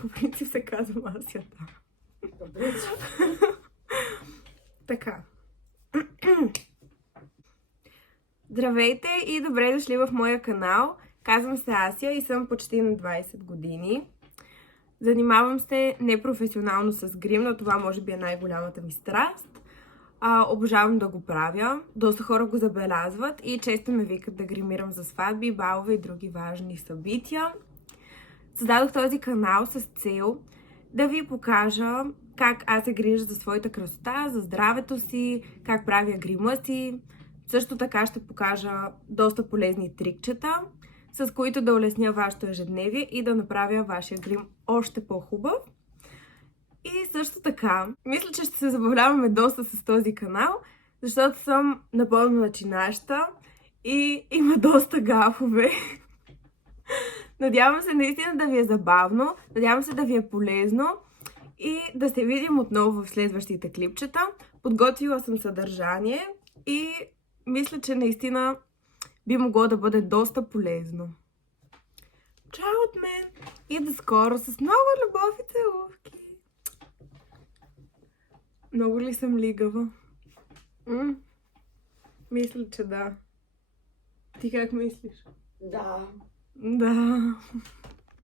По принцип се казвам Асията. Добре. Така. Здравейте и добре дошли в моя канал. Казвам се Ася и съм почти на 20 години. Занимавам се непрофесионално с грим, но това може би е най-голямата ми страст. Обожавам да го правя. Доста хора го забелязват и често ме викат да гримирам за сватби, балове и други важни събития. Създадох този канал с цел да ви покажа как аз се грижа за своята красота, за здравето си, как правя грима си. Също така ще покажа доста полезни трикчета, с които да улесня вашето ежедневие и да направя вашия грим още по-хубав. И също така, мисля, че ще се забавляваме доста с този канал, защото съм напълно начинаща и има доста гафове. Надявам се наистина да ви е забавно, надявам се да ви е полезно и да се видим отново в следващите клипчета. Подготвила съм съдържание и мисля, че наистина би могло да бъде доста полезно. Чао от мен и до скоро с много любов и целувки! Много ли съм лигава? Мисля, че да. Ти как мислиш? Да. Да.